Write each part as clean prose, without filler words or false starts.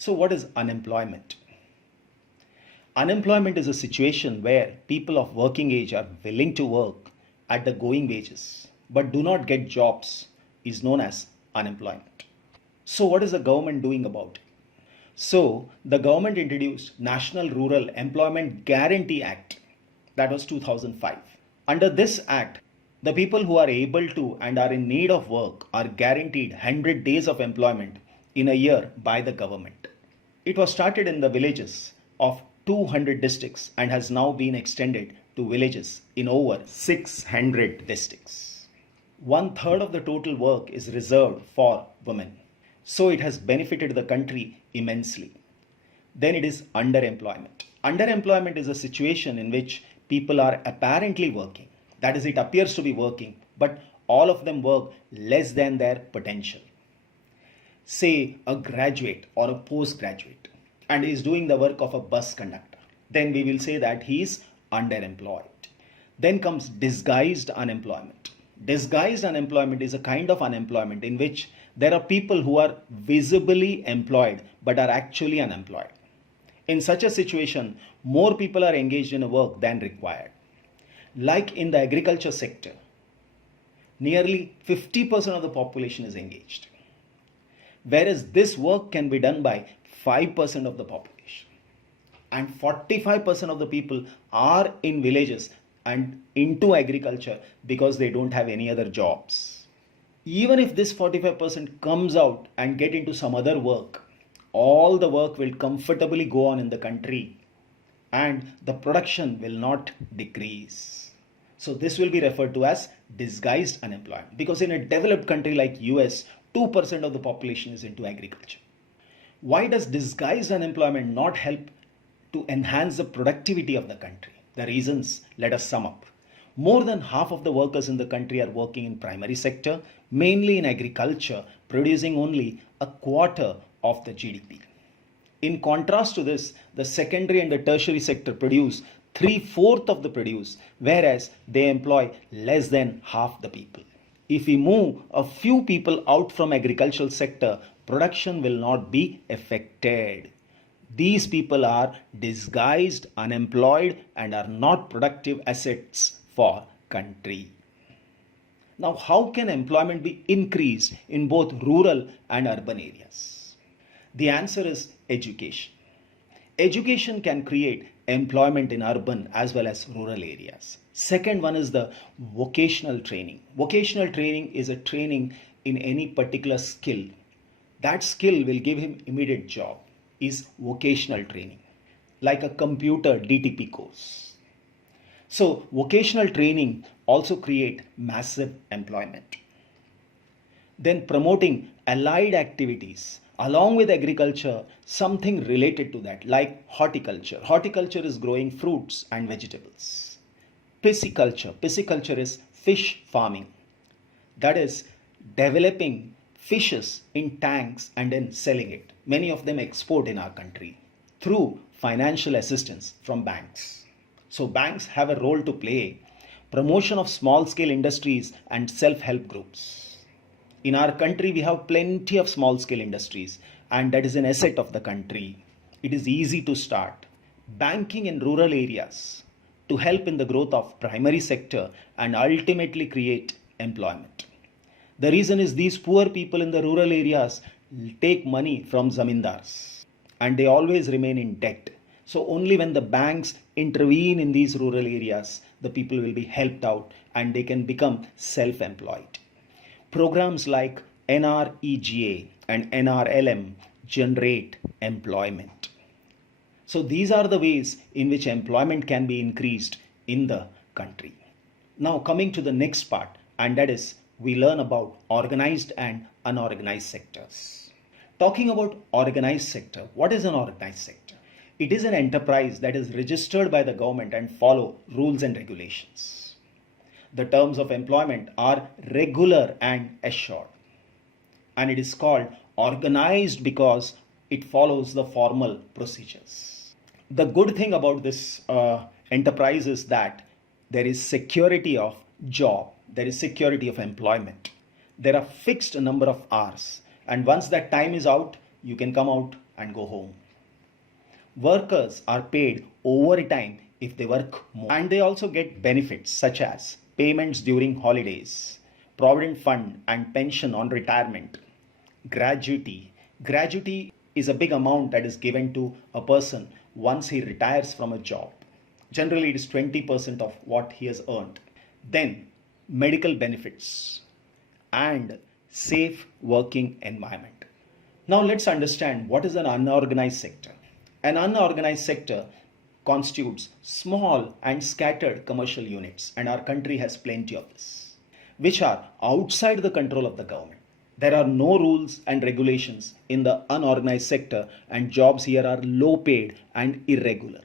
So what is unemployment? Unemployment is a situation where people of working age are willing to work at the going wages but do not get jobs is known as unemployment. So what is the government doing about it? So the government introduced National Rural Employment Guarantee Act, that was 2005. Under this act, the people who are able to and are in need of work are guaranteed 100 days of employment in a year by the government. It was started in the villages of 200 districts and has now been extended to villages in over 600 districts. 1/3 of the total work is reserved for women. So it has benefited the country immensely. Then it is underemployment. Underemployment is a situation in which people are apparently working. That is, it appears to be working, but all of them work less than their potential. Say a graduate or a postgraduate and is doing the work of a bus conductor. Then we will say that he is underemployed. Then comes disguised unemployment. Disguised unemployment is a kind of unemployment in which there are people who are visibly employed but are actually unemployed. In such a situation, more people are engaged in a work than required. Like in the agriculture sector, nearly 50% of the population is engaged. Whereas this work can be done by 5% of the population. And 45% of the people are in villages and into agriculture because they don't have any other jobs. Even if this 45% comes out and get into some other work, all the work will comfortably go on in the country and the production will not decrease. So this will be referred to as disguised unemployment, because in a developed country like US, 2% of the population is into agriculture. Why does disguised unemployment not help to enhance the productivity of the country? The reasons, let us sum up. More than half of the workers in the country are working in primary sector, mainly in agriculture, producing only 1/4 of the GDP. In contrast to this, the secondary and the tertiary sector produce 3/4 of the produce, whereas they employ less than half the people. If we move a few people out from agricultural sector, production will not be affected. These people are disguised, unemployed, and are not productive assets for country. Now, how can employment be increased in both rural and urban areas? The answer is education. Education can create employment in urban as well as rural areas. Second one is the vocational training. Vocational training is a training in any particular skill. That skill will give him immediate job, is vocational training, like a computer DTP course. So vocational training also create massive employment. Then promoting allied activities along with agriculture, something related to that, like horticulture. Horticulture is growing fruits and vegetables. Pisciculture. Pisciculture is fish farming. That is developing fishes in tanks and then selling it. Many of them export in our country through financial assistance from banks. So banks have a role to play. Promotion of small scale industries and self-help groups. In our country, we have plenty of small scale industries, and that is an asset of the country. It is easy to start. Banking in rural areas to help in the growth of primary sector and ultimately create employment. The reason is these poor people in the rural areas take money from zamindars and they always remain in debt. So only when the banks intervene in these rural areas, the people will be helped out and they can become self-employed. Programs like NREGA and NRLM generate employment. So these are the ways in which employment can be increased in the country. Now coming to the next part, and that is we learn about organized and unorganized sectors. Talking about organized sector, what is an organized sector? It is an enterprise that is registered by the government and follow rules and regulations. The terms of employment are regular and assured. And it is called organized because it follows the formal procedures. The good thing about this enterprise is that there is security of job, there is security of employment. There are fixed number of hours, and once that time is out, you can come out and go home. Workers are paid overtime if they work more. And they also get benefits such as payments during holidays, provident fund and pension on retirement, gratuity. Gratuity is a big amount that is given to a person once he retires from a job. Generally, it is 20% of what he has earned. Then, medical benefits and safe working environment. Now, let's understand what is an unorganized sector. An unorganized sector constitutes small and scattered commercial units, and our country has plenty of this, which are outside the control of the government. There are no rules and regulations in the unorganized sector, and jobs here are low paid and irregular.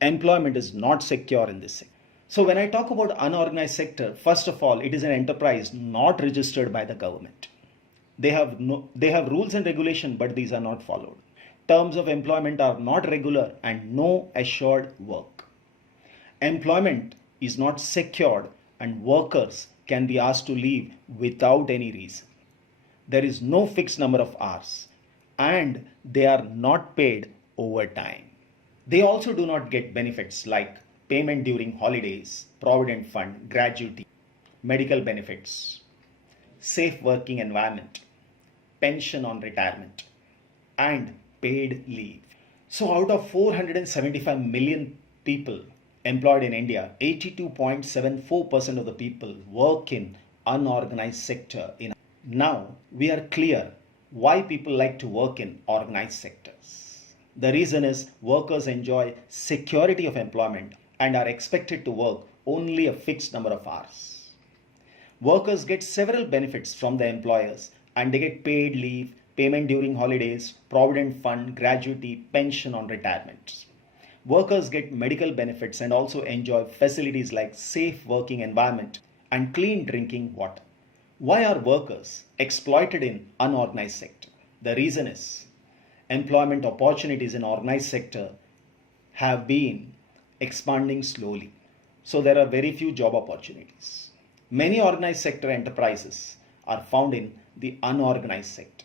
Employment is not secure in this sector. So when I talk about unorganized sector, first of all, it is an enterprise not registered by the government. They have rules and regulation, but these are not followed. Terms of employment are not regular and no assured work. Employment is not secured and workers can be asked to leave without any reason. There is no fixed number of hours and they are not paid overtime. They also do not get benefits like payment during holidays, provident fund, gratuity, medical benefits, safe working environment, pension on retirement, and paid leave. So out of 475 million people employed in India, 82.74% of the people work in unorganized sector. Now we are clear why people like to work in organized sectors. The reason is workers enjoy security of employment and are expected to work only a fixed number of hours. Workers get several benefits from their employers and they get paid leave, payment during holidays, provident fund, gratuity, pension on retirement. Workers get medical benefits and also enjoy facilities like safe working environment and clean drinking water. Why are workers exploited in unorganized sector? The reason is employment opportunities in organized sector have been expanding slowly. So there are very few job opportunities. Many organized sector enterprises are found in the unorganized sector.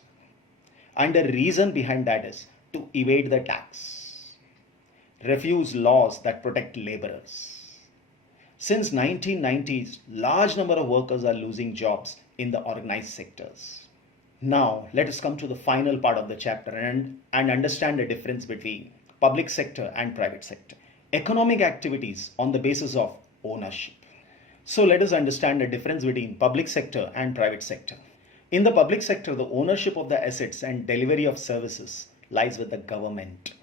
And the reason behind that is to evade the tax, refuse laws that protect laborers. Since 1990s, large number of workers are losing jobs in the organized sectors. Now, let us come to the final part of the chapter and understand the difference between public sector and private sector. Economic activities on the basis of ownership. So let us understand the difference between public sector and private sector. In the public sector, the ownership of the assets and delivery of services lies with the government.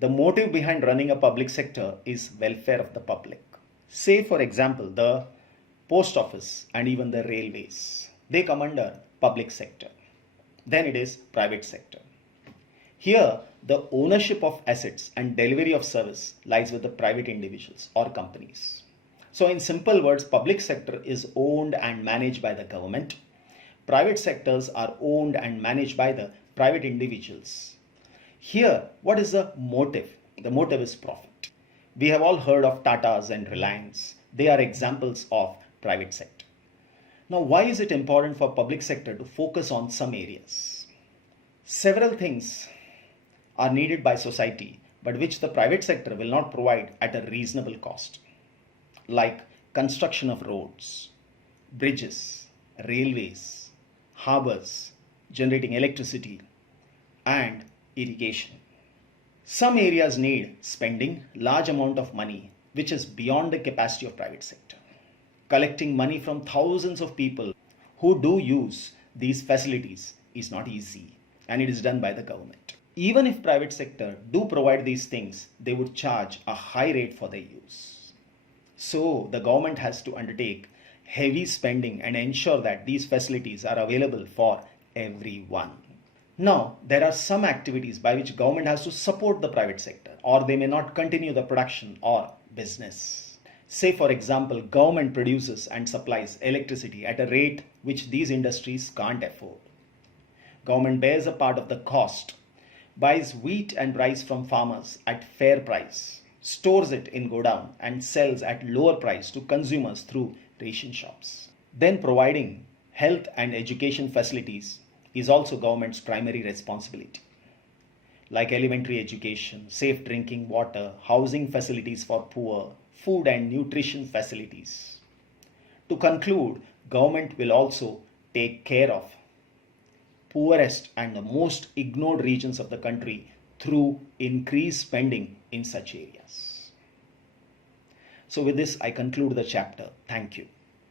The motive behind running a public sector is welfare of the public. Say, for example, the post office and even the railways. They come under public sector. Then it is private sector. Here, the ownership of assets and delivery of service lies with the private individuals or companies. So in simple words, public sector is owned and managed by the government. Private sectors are owned and managed by the private individuals. Here, what is the motive? The motive is profit. We have all heard of Tatas and Reliance. They are examples of private sector. Now, why is it important for public sector to focus on some areas? Several things are needed by society, but which the private sector will not provide at a reasonable cost, like construction of roads, bridges, railways, harbors, generating electricity, and irrigation. Some areas need spending large amount of money, which is beyond the capacity of private sector. Collecting money from thousands of people who do use these facilities is not easy, and it is done by the government. Even if private sector do provide these things, they would charge a high rate for their use. So the government has to undertake heavy spending and ensure that these facilities are available for everyone. Now, there are some activities by which government has to support the private sector, or they may not continue the production or business. Say, for example, government produces and supplies electricity at a rate which these industries can't afford. Government bears a part of the cost, buys wheat and rice from farmers at fair price, stores it in godown and sells at lower price to consumers through ration shops. Then providing health and education facilities is also government's primary responsibility. like elementary education, safe drinking water, housing facilities for poor, food and nutrition facilities. To conclude, government will also take care of poorest and the most ignored regions of the country through increased spending in such areas. So with this, I conclude the chapter. Thank you.